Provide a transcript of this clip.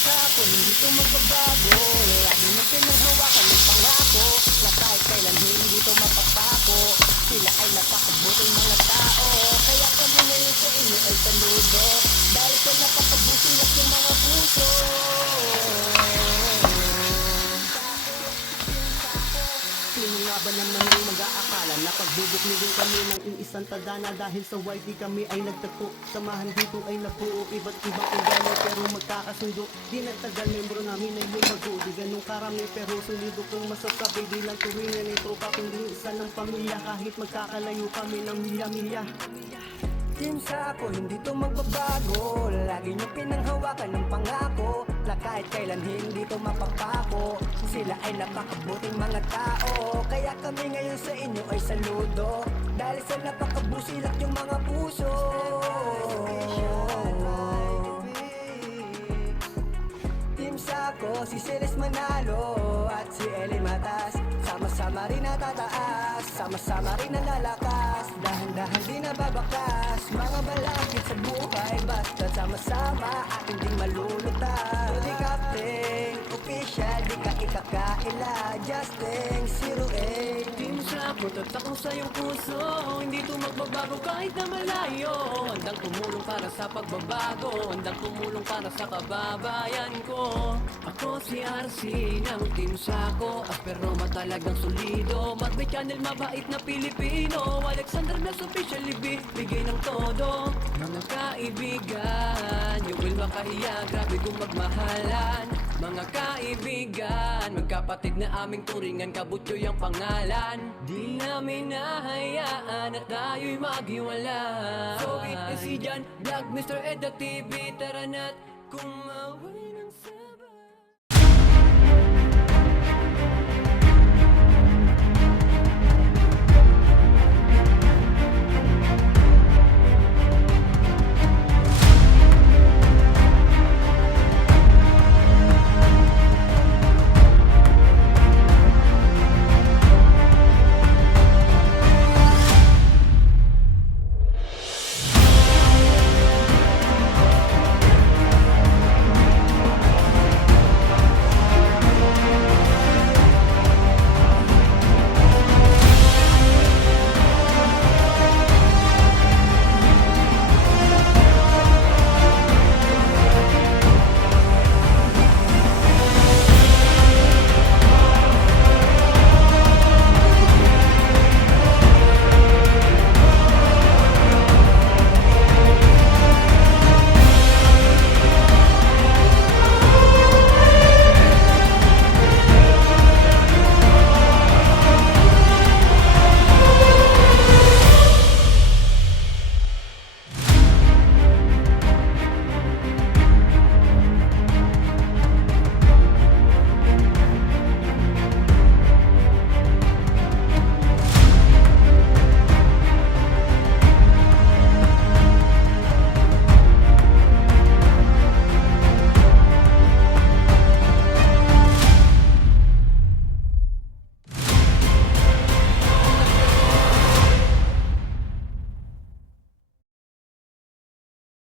Ako hindi to magbabago, lagi na pinanghawakan ng pangako na kahit kailan hindi to mapapako. Sila ay napakabuting mga tao, kaya kami ngayon sa inyo ay saludo, dahil sa napakabusilak yung mga puso. Sino nga ba naman ang mag-aakala na pagbubuklugin kami ng iisang tadhana, dahil sa YT kami ay nagtagpo, samahan dito ay nabuo, iba't ibang ugali pero magkakasundo. Di nagtagal, membro namin ay may bago, di ganun karami pero sulido kong masasabi, di lang tuwingan ni tropa kundi isa ng pamilya, kahit magkakalayo kami ng milya-milya. Team Sako, hindi to magbabago, lagi nyo pinanghawakan ng pangako na kahit kailan hindi to mapapako. Sila ay napakabuting mga tao, kaya kami ngayon sa inyo ay saludo, dahil sa napakabusilak yung mga puso. Team Sako, si Celes Manalo at si Eli Matas, sama-sama rin natataas, sama-sama rin nalalakas, dahan-dahan din nababakas, mga balakid sa buhay, basta sama-sama at hindi malulutas. Di captain, official, di ka ikakaila, Justin, 08. Team Sako, tatak sa iyong puso, hindi to magbabago kahit na malayo. Handang tumulong para sa pagbabago, handang tumulong para sa kababayan ko. Ako si RC ng Team Sako, pero matalagang solido, Magbe Channel, mabait na Pilipino, Alexander Blas official, bigay ng todo. Mga kaibigan, you will makahiya, grabe kung magmahalan. Mga kaibigan, magkapatid na aming turingan, Kabutyo yung pangalan. Di namin nahayaan at tayo'y maghiwala. So it is si Jan Vlog, Mr. Edda TV, tara na't kumaway ng sabi.